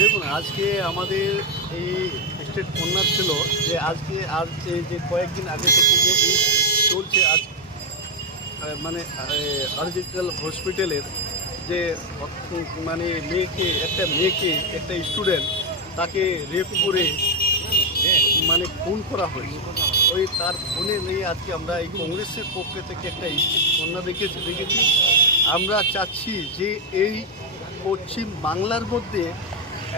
দেখুন, আজকে আমাদের এই স্টেট কর্নার ছিল যে আজকে আজ যে কয়েকদিন আগে থেকে যে চলছে আজ মানে সার্জিক্যাল হসপিটালের যে মানে মেয়েকে, একটা মেয়েকে, একটা স্টুডেন্ট তাকে রেপ করে মানে খুন করা হয়েছে। ওই তার ফোনে নিয়ে আজকে আমরা এই কংগ্রেসের পক্ষ থেকে একটা কর্নার দেখেছি রেখেছি আমরা চাচ্ছি যে এই পশ্চিম বাংলার মধ্যে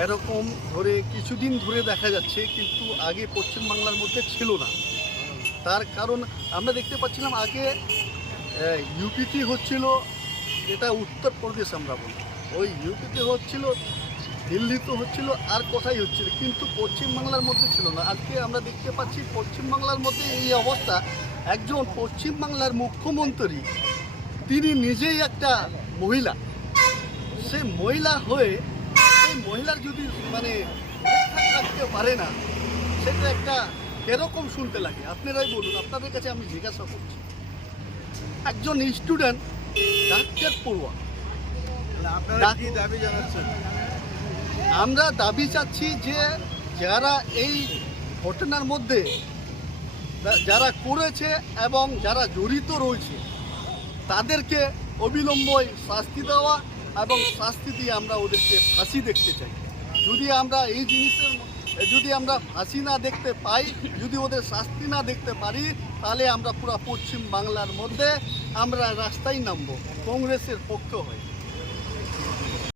এরকম ধরে কিছুদিন ধরে দেখা যাচ্ছে, কিন্তু আগে পশ্চিম বাংলার মধ্যে ছিল না। তার কারণ আমরা দেখতে পাচ্ছিলাম আগে ইউপিতে হচ্ছিল যেটা উত্তরপ্রদেশ আমরা বলি। ওই ইউপিতে হচ্ছিল, দিল্লিতে হচ্ছিল, আর কোথায় হচ্ছিল, কিন্তু পশ্চিমবাংলার মধ্যে ছিল না। আজকে আমরা দেখতে পাচ্ছি পশ্চিমবাংলার মধ্যে এই অবস্থা। একজন পশ্চিমবাংলার মুখ্যমন্ত্রী, তিনি নিজেই একটা মহিলা। সে মহিলা হয়ে সেই মহিলার যদি মানে রেখা রাখতে পারে না সেটা একটা এরকম শুনতে লাগে। আপনারাই বলুন আপনাদের কাছে আমি জিজ্ঞাসা করছি। একজন স্টুডেন্ট ডাক্তার পড়ুয়া। দাবি জানাচ্ছেন? আমরা দাবি চাচ্ছি যে যারা এই ঘটনার মধ্যে যারা করেছে এবং যারা জড়িত রয়েছে তাদেরকে অবিলম্বে শাস্তি দেওয়া এবং শাস্তি দিয়ে আমরা ওদেরকে ফাঁসি দেখতে চাই। যদি আমরা এই জিনিসের যদি আমরা ফাঁসি না দেখতে পাই, যদি ওদের শাস্তি না দেখতে পারি, তাহলে আমরা পুরো পশ্চিম বাংলার মধ্যে আমরা রাস্তায় নামবো, কংগ্রেসের পক্ষ হয়ে।